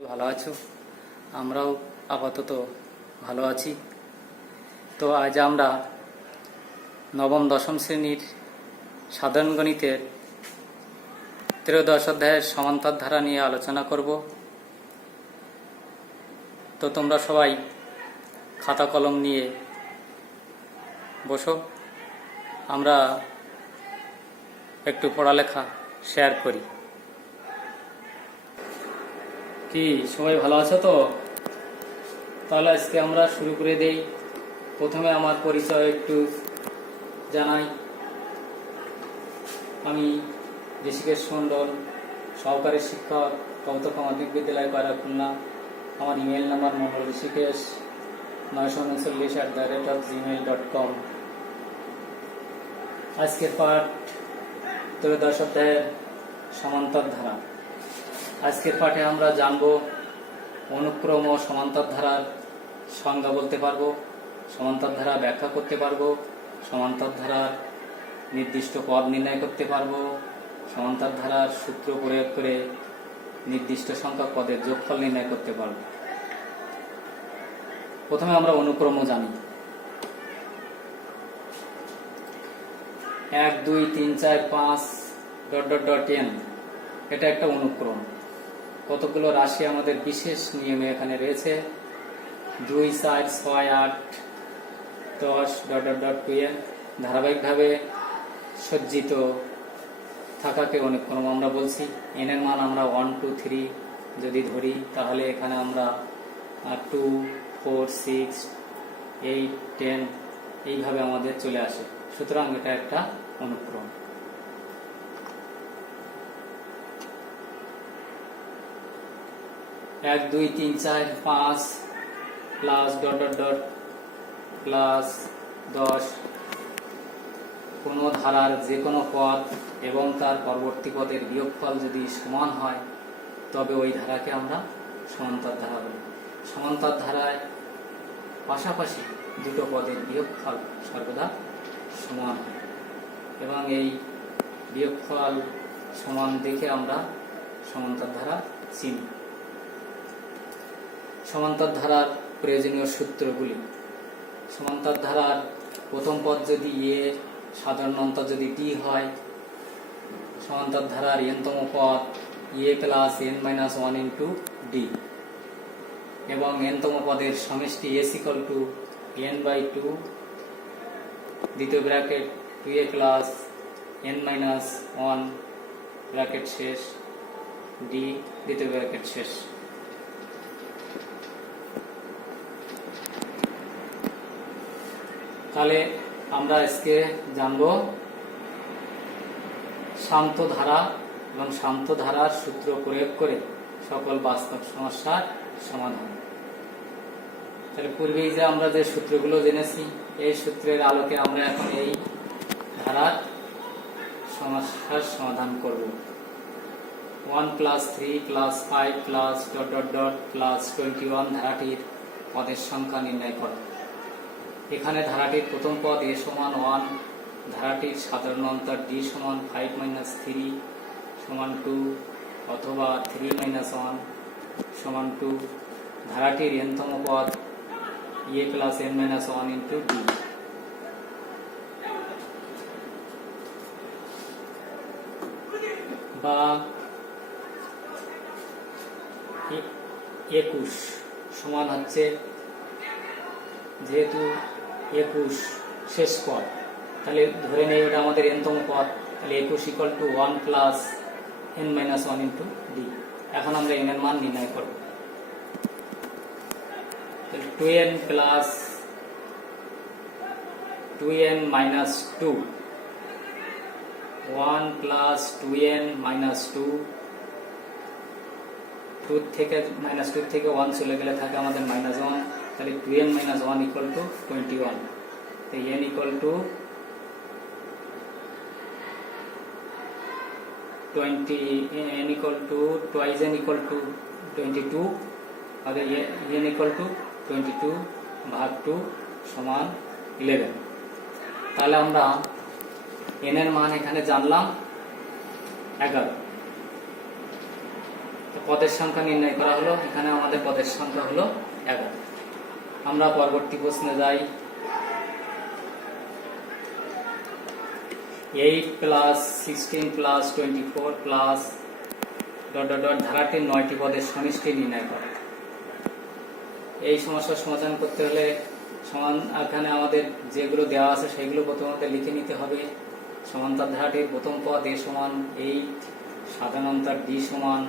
ভালো আছো? আমরাও আপাতত ভালো আছি। তো আজ আমরা নবম দশম শ্রেণীর সাধারণ গণিতের ত্রয়োদশ অধ্যায়ের সমান্তর ধারা নিয়ে আলোচনা করব। তো তোমরা সবাই খাতা কলম নিয়ে বসো, আমরা একটু পড়ালেখা শেয়ার করি। কি সবাই ভালো আছো তো? তাহলে আজকে আমরা শুরু করে দেই। প্রথমে আমার পরিচয় একটু জানাই। আমি ঋষিকেশ মণ্ডল, সহকারী শিক্ষক, কৌতুক মাধ্যমিক বিদ্যালয় পায়রা, খুলনা। আমার ইমেল নাম্বার মণ্ডল ঋষিকেশ 939@gmail.com। আজকের পাঠ ত্রয়োদশ অধ্যায়ের সমান্তর ধারা। আজকের পাঠে আমরা জানব অনুক্রম ও সমান্তর ধারার সংজ্ঞা বলতে পারবো, সমান্তর ধারা ব্যাখ্যা করতে পারবো, সমান্তর ধারার নির্দিষ্ট পদ নির্ণয় করতে পারবো, সমান্তর ধারার সূত্র প্রয়োগ করে নির্দিষ্ট সংখ্যক পদের যোগফল নির্ণয় করতে পারবো। প্রথমে আমরা অনুক্রম জানি। 1 2 3 4 5 n এটা একটা অনুক্রম। কতগুলো রাশি আমাদের বিশেষ নিয়মে এখানে রয়েছে। 2 4 6 8 10 ... 2n ধারাবাহিকভাবে সজ্জিত থাকাকে অনুক্রম আমরা বলছি। n এর মান আমরা 1 2 3 যদি ধরি, তাহলে এখানে আমরা 2 4 6 8 10 এইভাবে আমাদের চলে আসে। সুতরাং এটা একটা অনুক্রম। 1 2 3 4 5 প্লাস ... প্লাস 10 কোন ধারার যে কোনো পদ এবং তার পরবর্তী পদের বিয়োগফল যদি সমান হয়, তবে ওই ধারাকে আমরা সমান্তর ধারা বলি। সমান্তর ধারায় পাশাপাশি দুটো পদের বিয়োগফল সর্বদা সমান হয় এবং এই বিয়োগফল সমান দেখে আমরা সমান্তর ধারা চিনি। সমান্তর ধারার প্রয়োজনীয় সূত্রগুলি। সমান্তর ধারার প্রথম পদ যদি এ, সাধারণ অন্তর যদি ডি হয়, সমান্তর ধারার n-তম পদ এ প্লাস n-1 ইন্টু ডি এবং n-তম পদের সমষ্টি s = n/2 দ্বিতীয় bracket 2a plus n-1 bracket শেষ ডি দ্বিতীয় ব্র্যাকেট শেষ। তাহলে আমরা আজকে জানব শান্ত ধারা এবং শান্ত ধারার সূত্র প্রয়োগ করে সকল বাস্তব সমস্যার সমাধান। তাহলে পূর্বেই যে আমরা যে সূত্রগুলো জেনেছি, এই সূত্রের আলোকে আমরা এখন এই ধারার সমস্যার সমাধান করব। 1 + 3 + 5 + ... +21 ধারাটির পদের সংখ্যা নির্ণয় করো। এখানে ধারাটির প্রথম পদ a = 1, ধারাটির সাধারণ অন্তর d = 5 - 3 = 2 অথবা 3 - 1 = 2, ধারাটির n-তম পদ a plus n-1 into d। বা 21 সমান হচ্ছে, যেহেতু 21 শেষ পদ, তাহলে ধরে নেই ওটা আমাদের n-তম পদ, তাহলে 21 = 1 প্লাস n-1 ইন্টু ডি। এখন আমরা n এর মান নির্ণয় করব। 2n plus 2n minus 2, 1 plus 2n minus 2, 2 থেকে -2 থেকে 1 চলে গেলে থাকে আমাদের -1, তাহলে 2n - 1 = 21। তো n = 20, n = twice n = 22, আর n = 22 ভাগ 2 সমান 11। তাহলে আমরা n এর মান এখানে জানলাম 11। পদের সংখ্যা নির্ণয় করা হলো। এখানে আমাদের পদের সংখ্যা হলো 11। আমরা পরবর্তী প্রশ্নে যাই। 8 plus 16 plus 24 plus dot dot dot ধারাটির 9টি পদের সমষ্টি নির্ণয় করে। এই সমস্যার সমাধান করতে হলে এখানে আমাদের যেগুলো দেওয়া আছে সেগুলো প্রথমত লিখে নিতে হবে। সমান্তর ধারাটির প্রথম পদ a সমান 8, সাধারণতর d সমান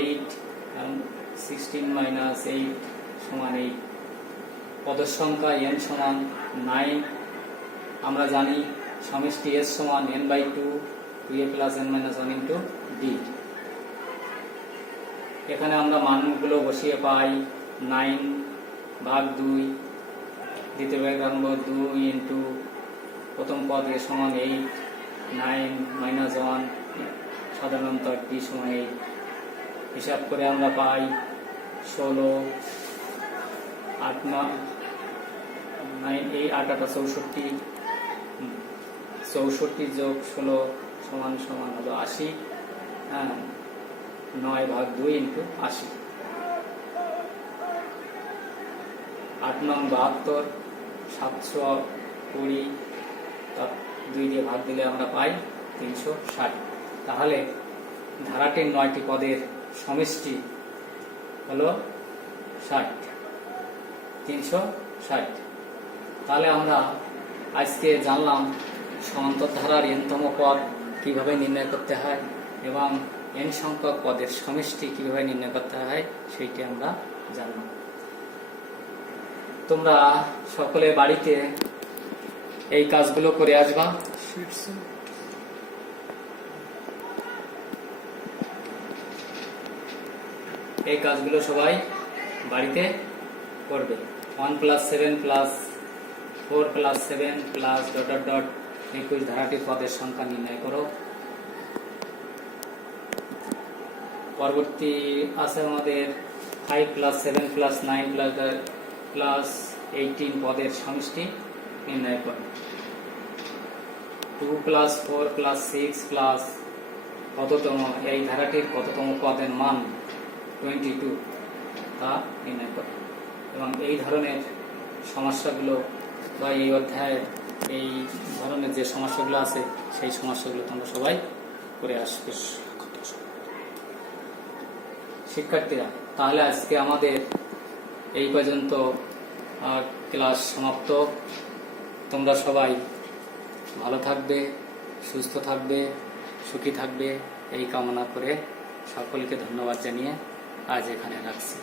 8, 16 মাইনাস 8 সমান 8, পদের সংখ্যা n সমান 9। আমরা জানি সমষ্টি s সমান n/2 2a plus n minus 1 into d। এখানে আমরা মানগুলো বসিয়ে পাই 9 ভাগ 2, দ্বিতীয় ভাগ রাখবো 2 ইন্টু প্রথম পদ a সমান 8, 9 মাইনাস 1 সাধারণতর d সমান 8। হিসাব করে আমরা পাই 16, 8 9 এই 8 8 64, 64 যোগ 16 সমান সমান হলো 80। হ্যাঁ, 9 ভাগ 2 ইন্টু 80। 8 নং 72, 720, তার 2 দিয়ে ভাগ দিলে আমরা পাই 360। তাহলে ধারাটির 9টি পদের সমষ্টি হলো 60, 360। তাহলে আমরা আজকে জানলাম সমান্তর ধারার n-তম পদ কিভাবে নির্ণয় করতে হয় এবং n সংখ্যক পদের সমষ্টি কিভাবে নির্ণয় করতে হয় সেইটি আমরা জানলাম। তোমরা সকলে বাড়িতে এই কাজগুলো করে আসবা। এই কাজগুলো সবাই বাড়িতে করবে। 1 plus 7 plus 4 plus 7 plus dot dot dot 21 ধারাটির পদের সংখ্যা নির্ণয় করো। পরবর্তী আছে আমাদের 5 প্লাস 7 প্লাস 9 প্লাস 18 পদের সমষ্টি নির্ণয় করো। 2 প্লাস 4 প্লাস 6 প্লাস কততম এই ধারাটির কততম পদের মান 22 তা নির্ণয় করো। এবং এই ধরনের সমস্যাগুলো বা এই অধ্যায়ে এই ধরনের যে সমস্যাগুলো আছে সেই সমস্যাগুলো তোমরা সবাই করে আসবে। শিক্ষার্থীরা, তাহলে আজকে আমাদের এই পর্যন্ত ক্লাস সমাপ্ত। তোমরা সবাই ভালো থাকবে, সুস্থ থাকবে, সুখী থাকবে এই কামনা করে সকলকে ধন্যবাদ জানিয়ে আজ এখানে রাখছি।